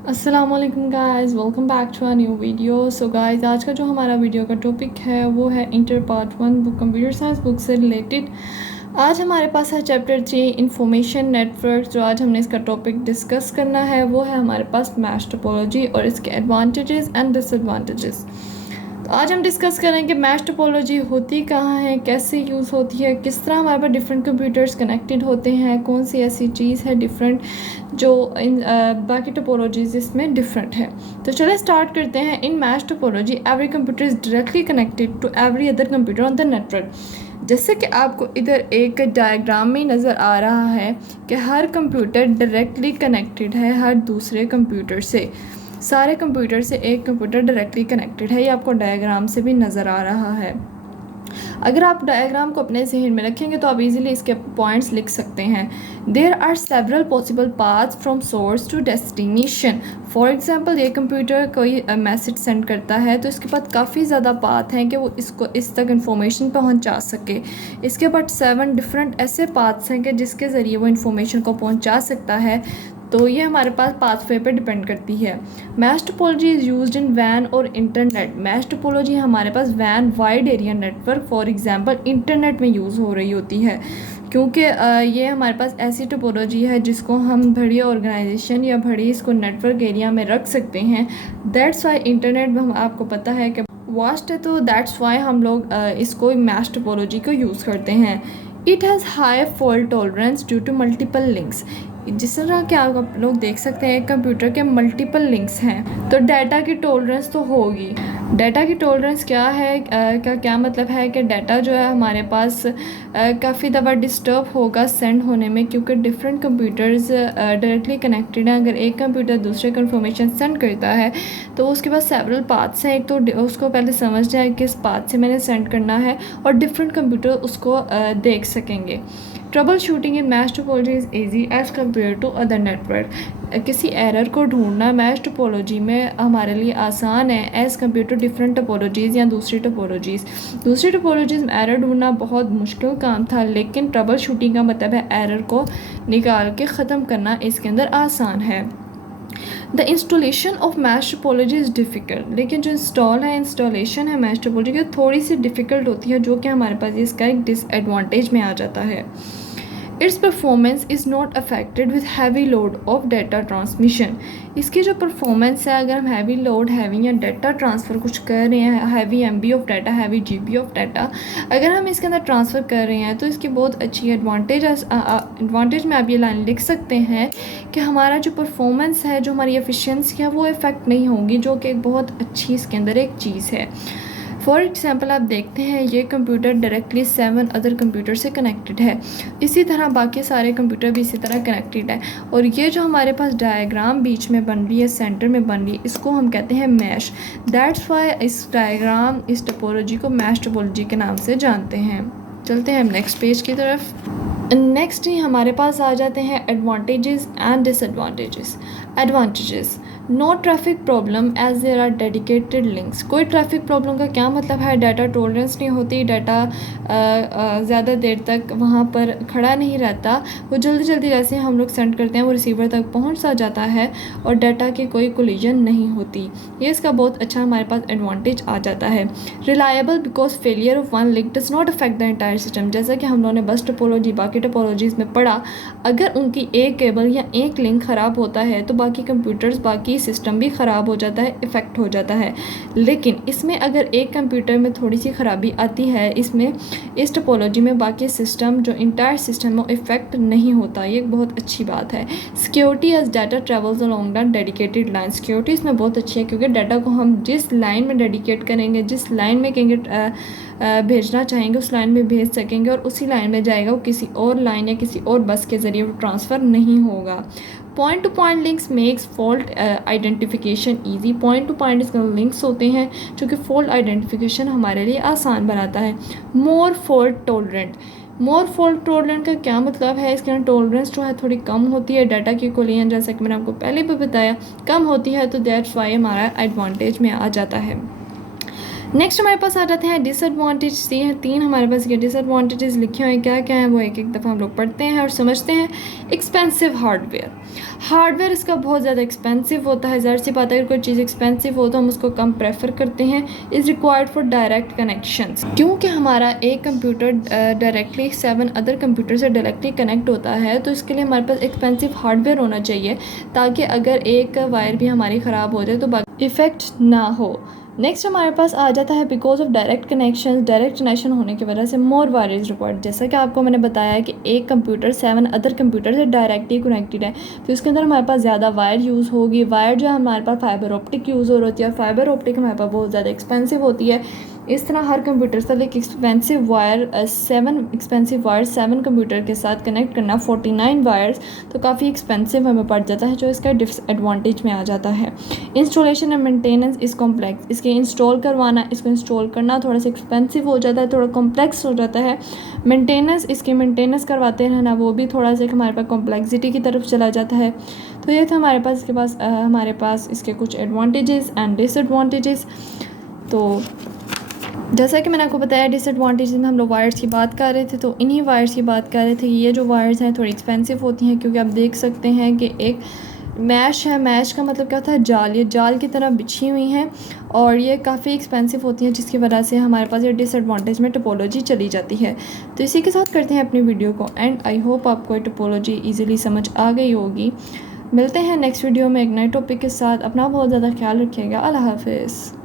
अस्सलाम वालेकुम guys, welcome back to a new video. So guys, आज का जो हमारा वीडियो का टॉपिक है वो है inter part 1 book computer science book से रिलेटेड। आज हमारे पास है चैप्टर 3 इंफॉर्मेशन नेटवर्क। जो आज हमने इसका टॉपिक डिस्कस करना है वो है हमारे पास मैश टोपोलॉजी और इसके एडवांटेजेस एंड डिसएडवांटेजेस। तो आज हम डिस्कस करेंगे मैश टोपोलॉजी होती कहाँ है, कैसे यूज़ होती है, किस तरह हमारे पास डिफरेंट कंप्यूटर्स कनेक्टेड होते हैं, कौन सी ऐसी चीज़ है डिफरेंट जो इन बाकी टोपोलॉजीज इसमें डिफरेंट है। तो चलिए स्टार्ट करते हैं। In mesh topology every computer is directly connected to every other computer on the network. जैसे कि आपको इधर एक डायग्राम में नज़र आ रहा है कि हर कंप्यूटर डायरेक्टली कनेक्टेड है हर दूसरे कंप्यूटर से। सारे कंप्यूटर से एक कंप्यूटर डायरेक्टली कनेक्टेड है, ये आपको डायग्राम से भी नज़र आ रहा है। अगर आप डायग्राम को अपने जहन में रखेंगे तो आप इजीली इसके पॉइंट्स लिख सकते हैं। There are several possible paths from source to destination. For example, ये कंप्यूटर कोई मैसेज सेंड करता है तो इसके पास काफ़ी ज़्यादा पाथ हैं कि वो इसको इस तक इंफॉर्मेशन पहुंचा सके। इसके बाद 7 डिफरेंट ऐसे पाथ्स हैं कि जिसके ज़रिए वो इंफॉर्मेशन को पहुंचा सकता है। तो ये हमारे पास पाथवे पे डिपेंड करती है। Mesh topology is used in वैन और इंटरनेट। मैश टोपोलॉजी हमारे पास वैन wide area network for example internet में यूज़ हो रही होती है, क्योंकि ये हमारे पास ऐसी टोपोलॉजी है जिसको हम बड़ी ऑर्गेनाइजेशन या बड़ी इसको नेटवर्क एरिया में रख सकते हैं। दैट्स वाई इंटरनेट में हम आपको पता है कि वास्ट है, तो दैट्स वाई हम लोग इसको मैश टोपोलॉजी को यूज़ करते हैं। It has high fault tolerance due to multiple links. जिस तरह के आप लोग देख सकते हैं कंप्यूटर के मल्टीपल लिंक्स हैं तो डाटा की टॉलरेंस तो होगी। डाटा की टॉलरेंस क्या है, क्या मतलब है कि डाटा जो है हमारे पास काफ़ी दफ़ा डिस्टर्ब होगा सेंड होने में, क्योंकि डिफरेंट कंप्यूटर्स डायरेक्टली कनेक्टेड हैं। अगर एक कंप्यूटर दूसरे को इन्फॉर्मेशन सेंड करता है तो उसके पास सेवरल पाथ्स हैं। एक तो उसको पहले समझ जाए किस पाथ से मैंने सेंड करना है और डिफरेंट कंप्यूटर उसको देख सकेंगे। Troubleshooting in mesh topology is easy as compare to other network. किसी एरर को ढूंढना मैश टोपोलॉजी में हमारे लिए आसान है as compare to different topologies या दूसरी टोपोलॉजीज़ में एरर ढूंढना बहुत मुश्किल काम था, लेकिन ट्रबल शूटिंग का मतलब है एरर को निकाल के ख़त्म करना इसके अंदर आसान है। The installation of mash topology is difficult. लेकिन जो इंस्टॉलेशन है मैश टोपोलॉजी की थोड़ी सी डिफ़िकल्ट होती है, जो कि हमारे पास इसका एक डिसएडवांटेज में आ जाता है। It's performance is not affected with heavy load of data transmission. इसकी जो परफॉर्मेंस है, अगर हम हैवी लोड हैवी या डाटा ट्रांसफ़र कुछ कर रहे हैं, heavy MB of data heavy GB of data अगर हम इसके अंदर ट्रांसफ़र कर रहे हैं तो इसकी बहुत अच्छी एडवांटेज में आप ये लाइन लिख सकते हैं कि हमारा जो परफॉर्मेंस है, जो हमारी एफिशिएंसी है, वो इफ़ेक्ट नहीं होगी, जो कि एक बहुत अच्छी इसके अंदर एक चीज़ है। फॉर एग्ज़ाम्पल, आप देखते हैं ये कंप्यूटर डायरेक्टली 7 अदर कंप्यूटर से कनेक्टेड है। इसी तरह बाकी सारे कंप्यूटर भी इसी तरह कनेक्टेड है। और ये जो हमारे पास डायग्राम बीच में बन रही है, सेंटर में बन रही है, इसको हम कहते हैं मैश। दैट्स वाई इस डायग्राम इस टोपोलॉजी को मैश टोपोलॉजी के नाम से जानते हैं। चलते हैं हम नेक्स्ट पेज की तरफ। नेक्स्ट ही हमारे पास आ जाते हैं advantages and disadvantages. Advantages, no traffic problem as there are dedicated links. कोई ट्रैफिक प्रॉब्लम का क्या मतलब है, डाटा टॉलरेंस नहीं होती, डाटा ज़्यादा देर तक वहाँ पर खड़ा नहीं रहता, वो जल्दी जल्दी जैसे हम लोग सेंड करते हैं वो रिसीवर तक पहुँच सा जाता है और डाटा की कोई कोलिजन नहीं होती। ये इसका बहुत अच्छा हमारे पास एडवांटेज आ जाता है। Reliable because failure of one link does not affect the entire system. जैसा कि हम लोगों ने बस टोपोलॉजी बाकी टोपोलॉजीज़ में पढ़ा, अगर उनकी एक केबल या एक लिंक ख़राब होता है तो बाकी कंप्यूटर्स बाकी सिस्टम भी ख़राब हो जाता है, इफ़ेक्ट हो जाता है। लेकिन इसमें अगर एक कंप्यूटर में थोड़ी सी ख़राबी आती है, इसमें इस टोपोलॉजी में बाकी सिस्टम जो इंटायर सिस्टम में इफ़ेक्ट नहीं होता। ये एक बहुत अच्छी बात है। Security as data travels along the dedicated line. Security इसमें बहुत अच्छी है, क्योंकि डाटा को हम जिस लाइन में डेडिकेट करेंगे, जिस लाइन में कहेंगे भेजना चाहेंगे, उस लाइन में भेज सकेंगे और उसी लाइन में जाएगा, वो किसी और लाइन या किसी और बस के ज़रिए वो ट्रांसफ़र नहीं होगा। Point two point links makes fault identification easy. Point two point इसके लिंक्स होते हैं जो कि फॉल्ट आइडेंटिफिकेशन हमारे लिए आसान बनाता है। मोर फॉल्ट टॉलरेंट। मोर फॉल्ट टॉलरेंट का क्या मतलब है, इसके अंदर टॉलरेंस जो है थोड़ी कम होती है, डाटा की कोलिजन जैसा कि मैंने आपको पहले भी बताया कम होती है, तो दैट्स वाई हमारा एडवांटेज में आ जाता है। नेक्स्ट हमारे पास आ जाते हैं डिसएडवांटेज। तीन हमारे पास ये डिसएडवांटेजेस लिखे हुए हैं, क्या क्या हैं वो एक एक दफ़ा हम लोग पढ़ते हैं और समझते हैं। एक्सपेंसिव हार्डवेयर इसका बहुत ज़्यादा एक्सपेंसिव होता है। ज़ाहिर सी बात है, अगर कोई चीज़ एक्सपेंसिव हो तो हम उसको कम प्रेफर करते हैं। Is required for direct connections, क्योंकि हमारा एक कंप्यूटर डायरेक्टली 7 अदर कंप्यूटर से डायरेक्टली कनेक्ट होता है, तो इसके लिए हमारे पास एक्सपेंसिव हार्डवेयर होना चाहिए ताकि अगर एक वायर भी हमारी ख़राब हो जाए तो बाकी इफ़ेक्ट ना हो। नेक्स्ट हमारे पास आ जाता है बिकॉज ऑफ डायरेक्ट कनेक्शन होने की वजह से मोर वायर इज़ रिक्वायर्ड। जैसा कि आपको मैंने बताया है कि एक कंप्यूटर 7 अदर कंप्यूटर से डायरेक्टली कनेक्टेड है, तो इसके अंदर हमारे पास ज़्यादा वायर यूज़ होगी। वायर जो है हमारे पास फाइबर ऑप्टिक यूज़ हो रही होती है, फाइबर ऑप्टिक हमारे पास बहुत ज़्यादा एक्सपेंसिव होती है। इस तरह हर कंप्यूटर से एक एक्सपेंसिव वायर 7 कंप्यूटर के साथ कनेक्ट करना 49 वायर्स, तो काफ़ी एक्सपेंसिव हमें पड़ जाता है, जो इसका डिसएडवांटेज में आ जाता है। Installation and maintenance is complex, इसके इंस्टॉल करना थोड़ा सा एक्सपेंसिव हो जाता है, थोड़ा कॉम्प्लेक्स हो जाता है। मेंटेनेंस करवाते रहना वो भी थोड़ा सा हमारे पास कॉम्प्लेक्सिटी की तरफ चला जाता है। तो ये था हमारे पास इसके कुछ एडवांटेजेस एंड डिसएडवांटेजेस। तो जैसा कि मैंने आपको बताया, डिसएडवांटेज में हम लोग वायर्स की बात कर रहे थे, तो इन्हीं वायर्स की बात कर रहे थे। ये जो वायर्स हैं थोड़ी एक्सपेंसिव होती हैं, क्योंकि आप देख सकते हैं कि एक मैश है। मैश का मतलब क्या होता है? जाल। ये जाल की तरह बिछी हुई हैं और ये काफ़ी एक्सपेंसिव होती हैं, जिसकी वजह से हमारे पास ये डिसएडवांटेज में टोपोलॉजी चली जाती है। तो इसी के साथ करते हैं अपनी वीडियो को एंड। आई होप आपको ये टोपोलॉजी ईजिली समझ आ गई होगी। मिलते हैं नेक्स्ट वीडियो में एक नए टॉपिक के साथ। अपना बहुत ज़्यादा ख्याल रखिएगा। अल्लाह हाफिज़।